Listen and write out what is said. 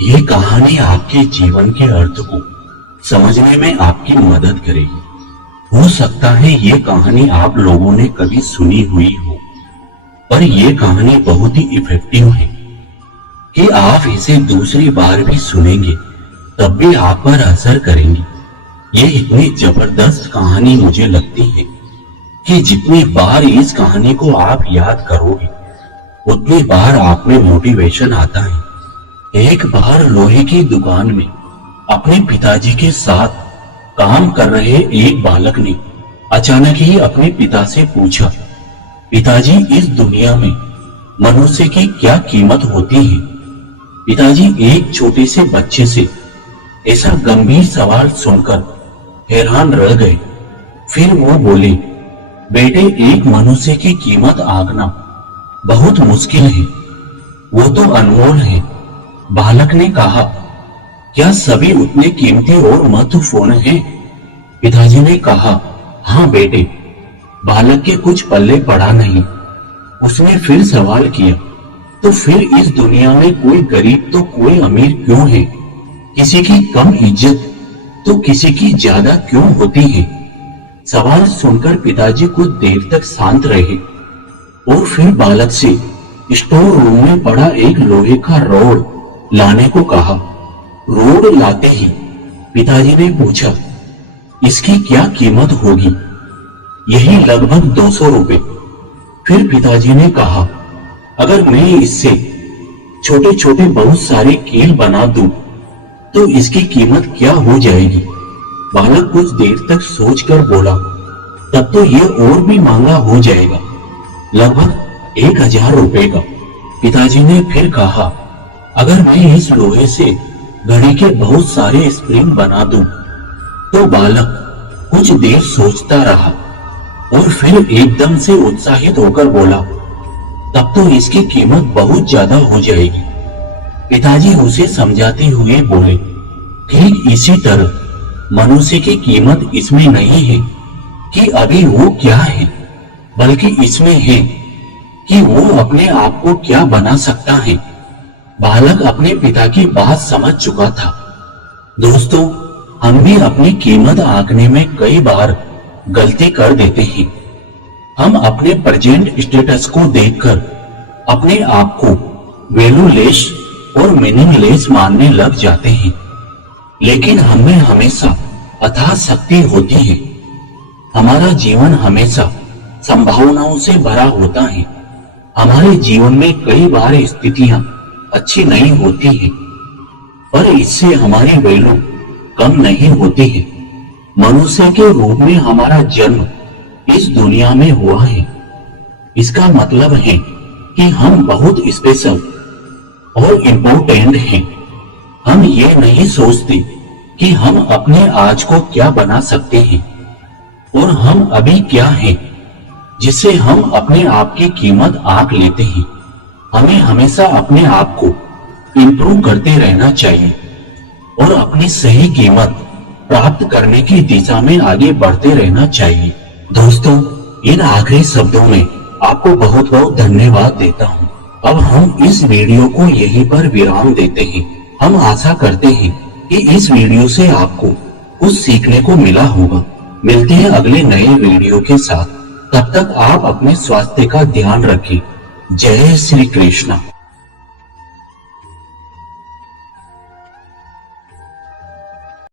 ये कहानी आपके जीवन के अर्थ को समझने में आपकी मदद करेगी। हो सकता है ये कहानी आप लोगों ने कभी सुनी हुई हो, पर यह कहानी बहुत ही इफेक्टिव है कि आप इसे दूसरी बार भी सुनेंगे तब भी आप पर असर करेंगी। ये इतनी जबरदस्त कहानी मुझे लगती है कि जितनी बार इस कहानी को आप याद करोगे उतनी बार आप में मोटिवेशन आता है। एक बार लोहे की दुकान में अपने पिताजी के साथ काम कर रहे एक बालक ने अचानक ही अपने पिता से पूछा, पिताजी इस दुनिया में मनुष्य की क्या कीमत होती है? पिताजी एक छोटे से बच्चे से ऐसा गंभीर सवाल सुनकर हैरान रह गए। फिर वो बोले, बेटे एक मनुष्य की कीमत आंकना बहुत मुश्किल है, वो तो अनमोल है। बालक ने कहा, क्या सभी उतने कीमती और महत्वपूर्ण हैं? पिताजी ने कहा, हाँ बेटे। बालक के कुछ पल्ले पड़ा नहीं। उसने फिर सवाल किया, तो फिर इस दुनिया में कोई गरीब तो कोई अमीर क्यों है? किसी की कम इज्जत तो किसी की ज्यादा क्यों होती है? सवाल सुनकर पिताजी कुछ देर तक शांत रहे और फिर बालक से स्टोर रूम में पड़ा एक लोहे का रोड लाने को कहा। रोड लाते ही पिताजी ने पूछा, इसकी क्या कीमत होगी? यही लगभग 200 रुपए। फिर पिताजी ने कहा, अगर मैं इससे छोटे छोटे बहुत सारे कील बना दूं तो इसकी कीमत क्या हो जाएगी? बालक कुछ देर तक सोचकर बोला, तब तो ये और भी महंगा हो जाएगा, लगभग 1000 रुपए का। पिताजी ने फिर कहा, अगर मैं इस लोहे से घड़ी के बहुत सारे स्प्रिंग बना दूं तो बालक कुछ देर सोचता रहा और फिर एकदम से उत्साहित होकर बोला, तब तो इसकी कीमत बहुत ज्यादा हो जाएगी। पिताजी उसे समझाते हुए बोले, ठीक इसी तरह मनुष्य की कीमत इसमें नहीं है कि अभी वो क्या है, बल्कि इसमें है कि वो अपने आप को क्या बना सकता है। बालक अपने पिता की बात समझ चुका था। दोस्तों, हम भी अपनी कीमत आंकने में कई बार गलती कर देते हैं। हम अपने प्रेजेंट स्टेटस को देखकर अपने आप को वैल्यूलेस और मीनिंगलेस मानने लग जाते हैं, लेकिन हमें हमेशा अथाह शक्ति होती है। हमारा जीवन हमेशा संभावनाओं से भरा होता है। हमारे जीवन में कई बार स्थितियां अच्छी नहीं होती है, पर इससे हमारी वैल्यू कम नहीं होती है। मनुष्य के रूप में हमारा जन्म इस दुनिया में हुआ है। इसका मतलब है कि हम बहुत स्पेशल और इम्पोर्टेंट हैं। हम ये नहीं सोचते कि हम अपने आज को क्या बना सकते हैं और हम अभी क्या हैं, जिससे हम अपने आप की कीमत आंक लेते हैं। हमें हमेशा अपने आप को इंप्रूव करते रहना चाहिए और अपनी सही कीमत प्राप्त करने की दिशा में आगे बढ़ते रहना चाहिए। दोस्तों, इन आखिरी शब्दों में आपको बहुत बहुत धन्यवाद देता हूँ। अब हम इस वीडियो को यहीं पर विराम देते हैं। हम आशा करते हैं कि इस वीडियो से आपको कुछ सीखने को मिला होगा। मिलते हैं अगले नए वीडियो के साथ। तब तक आप अपने स्वास्थ्य का ध्यान रखें। जय श्री कृष्ण।